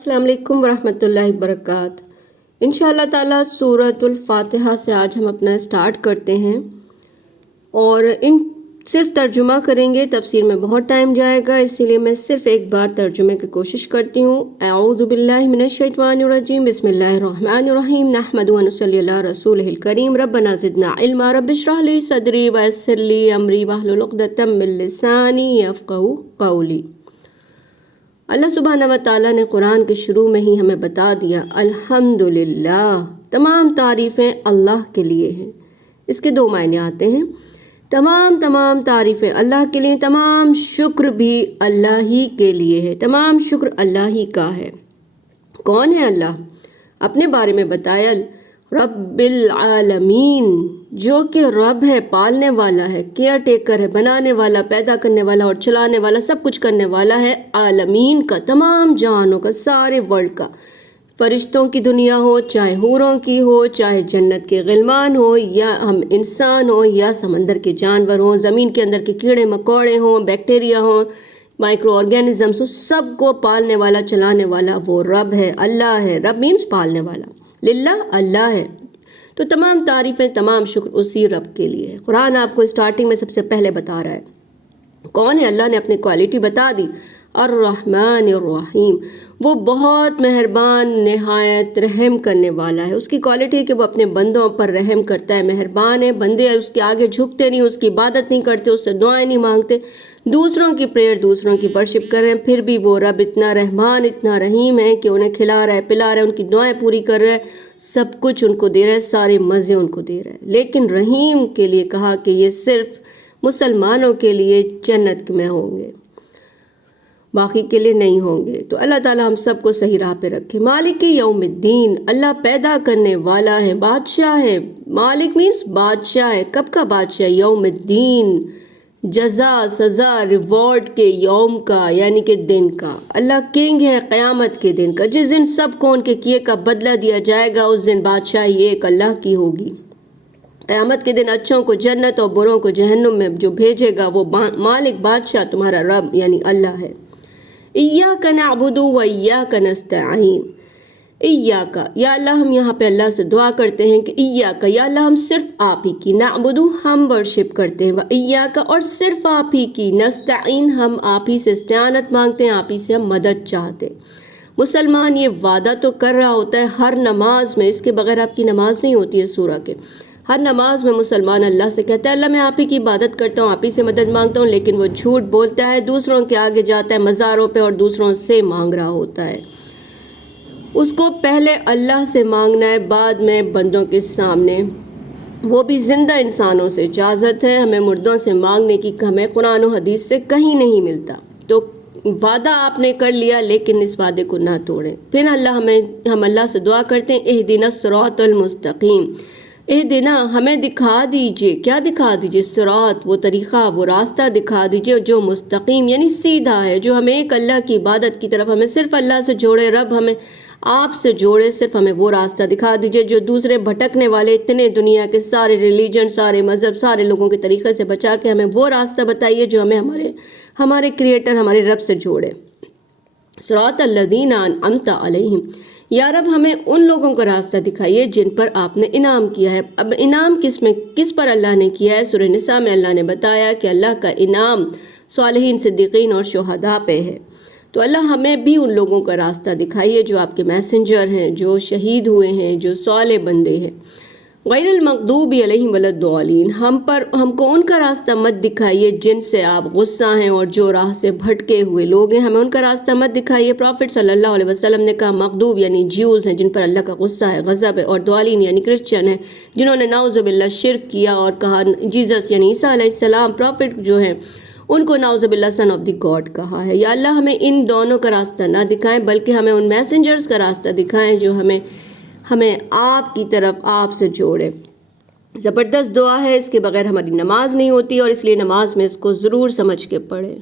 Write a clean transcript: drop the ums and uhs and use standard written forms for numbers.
السلام علیکم ورحمۃ اللہ وبرکاتہ۔ انشاءاللہ تعالیٰ سورۃ الفاتحہ سے آج ہم اپنا سٹارٹ کرتے ہیں اور صرف ترجمہ کریں گے، تفسیر میں بہت ٹائم جائے گا، اسی لیے میں صرف ایک بار ترجمے کی کوشش کرتی ہوں۔ اعوذ باللہ من الشیطان الرجیم، بسم اللہ الرحمن الرحیم، نحمد و نصلی علی رسولہ الکریم، ربنا زدنا علما، رب اشرح لی صدری ویسر لی امری واحلل عقدۃ من لسانی یفقہوا قولی۔ اللہ سبحانہ و تعالیٰ نے قرآن کے شروع میں ہی ہمیں بتا دیا الحمدللہ، تمام تعریفیں اللہ کے لیے ہیں۔ اس کے دو معنی آتے ہیں، تمام تعریفیں اللہ کے لیے، تمام شکر بھی اللہ ہی کے لیے ہے، تمام شکر اللہ ہی کا ہے۔ کون ہے اللہ؟ اپنے بارے میں بتایا رب العالمین، جو کہ رب ہے، پالنے والا ہے، کیئر ٹیکر ہے، بنانے والا، پیدا کرنے والا اور چلانے والا، سب کچھ کرنے والا ہے، عالمین کا، تمام جہانوں کا، سارے ورلڈ کا، فرشتوں کی دنیا ہو، چاہے حوروں کی ہو، چاہے جنت کے غلمان ہو، یا ہم انسان ہو، یا سمندر کے جانور ہوں، زمین کے اندر کے کیڑے مکوڑے ہوں، بیکٹیریا ہوں، مائکرو آرگینزمس ہوں، سب کو پالنے والا، چلانے والا وہ رب ہے، اللہ ہے۔ رب مینس پالنے والا، للہ اللہ ہے۔ تو تمام تعریفیں، تمام شکر اسی رب کے لیے ہے۔ قرآن آپ کو اسٹارٹنگ میں سب سے پہلے بتا رہا ہے کون ہے اللہ، نے اپنی کوالٹی بتا دی، الرحمن الرحیم، وہ بہت مہربان، نہایت رحم کرنے والا ہے۔ اس کی کوالٹی ہے کہ وہ اپنے بندوں پر رحم کرتا ہے، مہربان ہے۔ بندے اس کے آگے جھکتے نہیں، اس کی عبادت نہیں کرتے، اس سے دعائیں نہیں مانگتے، دوسروں کی پریئر، دوسروں کی ورشپ کر رہے ہیں، پھر بھی وہ رب اتنا رحمان، اتنا رحیم ہے کہ انہیں کھلا رہا ہے، پلا رہا ہے، ان کی دعائیں پوری کر رہا ہے، سب کچھ ان کو دے رہا ہے، سارے مزے ان کو دے رہا ہے۔ لیکن رحیم کے لیے کہا کہ یہ صرف مسلمانوں کے لیے جنت میں ہوں گے، باقی کے لیے نہیں ہوں گے۔ تو اللہ تعالی ہم سب کو صحیح راہ پہ رکھے۔ مالک یوم الدین، اللہ پیدا کرنے والا ہے، بادشاہ ہے۔ مالک مینس بادشاہ ہے۔ کب کا بادشاہ؟ یوم الدین، جزا، سزا، ریوارڈ کے یوم کا، یعنی کہ دن کا۔ اللہ کنگ ہے قیامت کے دن کا، جس دن سب کو ان کے کیے کا بدلہ دیا جائے گا، اس دن بادشاہی ایک اللہ کی ہوگی۔ قیامت کے دن اچھوں کو جنت اور بروں کو جہنم میں جو بھیجے گا وہ مالک، بادشاہ، تمہارا رب یعنی اللہ ہے۔ ایاک نعبد و ایاک نستعین، ایاک، یا اللہ ہم یہاں پہ اللہ سے دعا کرتے ہیں کہ ایاک، یا اللہ ہم صرف آپ ہی کی، نعبدو ہم ورشپ کرتے ہیں، و ایاک اور صرف آپ ہی کی، نستعین ہم آپ ہی سے استعانت مانگتے ہیں، آپ ہی سے ہم مدد چاہتے ہیں۔ مسلمان یہ وعدہ تو کر رہا ہوتا ہے ہر نماز میں، اس کے بغیر آپ کی نماز نہیں ہوتی ہے سورہ کے۔ ہر نماز میں مسلمان اللہ سے کہتا ہے اللہ میں آپ ہی کی عبادت کرتا ہوں، آپ ہی سے مدد مانگتا ہوں، لیکن وہ جھوٹ بولتا ہے، دوسروں کے آگے جاتا ہے مزاروں پہ اور دوسروں سے مانگ رہا ہوتا ہے۔ اس کو پہلے اللہ سے مانگنا ہے، بعد میں بندوں کے سامنے، وہ بھی زندہ انسانوں سے۔ اجازت ہے ہمیں مردوں سے مانگنے کی، ہمیں قرآن و حدیث سے کہیں نہیں ملتا۔ تو وعدہ آپ نے کر لیا لیکن اس وعدے کو نہ توڑیں۔ پھر ہم اللہ سے دعا کرتے ہیں اہدنا الصراط المستقیم، اہدنا ہمیں دکھا دیجئے، کیا دکھا دیجئے؟ صراط، وہ طریقہ، وہ راستہ دکھا دیجئے جو مستقیم یعنی سیدھا ہے، جو ہمیں ایک اللہ کی عبادت کی طرف، ہمیں صرف اللہ سے جوڑے، رب ہمیں آپ سے جوڑے، صرف ہمیں وہ راستہ دکھا دیجئے جو دوسرے بھٹکنے والے اتنے دنیا کے سارے ریلیجن، سارے مذہب، سارے لوگوں کے طریقے سے بچا کے ہمیں وہ راستہ بتائیے جو ہمیں ہمارے کریٹر، ہمارے رب سے جوڑے۔ صراط الذین انعمت علیہم، یا رب ہمیں ان لوگوں کا راستہ دکھائیے جن پر آپ نے انعام کیا ہے۔ اب انعام کس پر اللہ نے کیا ہے؟ سورہ نساء میں اللہ نے بتایا کہ اللہ کا انعام صالحین، صدیقین اور شہداء پہ ہے۔ تو اللہ ہمیں بھی ان لوگوں کا راستہ دکھائیے جو آپ کے میسنجر ہیں، جو شہید ہوئے ہیں، جو صالح بندے ہیں۔ غیر المغضوب علیہم ولا الضالین، ہم کو ان کا راستہ مت دکھائیے جن سے آپ غصہ ہیں اور جو راہ سے بھٹکے ہوئے لوگ ہیں، ہمیں ان کا راستہ مت دکھائیے۔ پروفٹ صلی اللہ علیہ وسلم نے کہا مغضوب یعنی جیوز ہیں جن پر اللہ کا غصہ ہے، غضب ہے، اور ضالین یعنی کرسچن ہیں جنہوں نے نعوذ باللہ شرک کیا، اور کہا جیزس یعنی عیسیٰ علیہ السلام پروفٹ جو ہیں ان کو نعوذ باللہ سن آف دی گاڈ کہا ہے۔ یا اللہ ہمیں ان دونوں کا راستہ نہ دکھائیں بلکہ ہمیں ان میسنجرز کا راستہ دکھائیں جو ہمیں آپ کی طرف، آپ سے جوڑے۔ زبردست دعا ہے، اس کے بغیر ہماری نماز نہیں ہوتی، اور اس لیے نماز میں اس کو ضرور سمجھ کے پڑھیں۔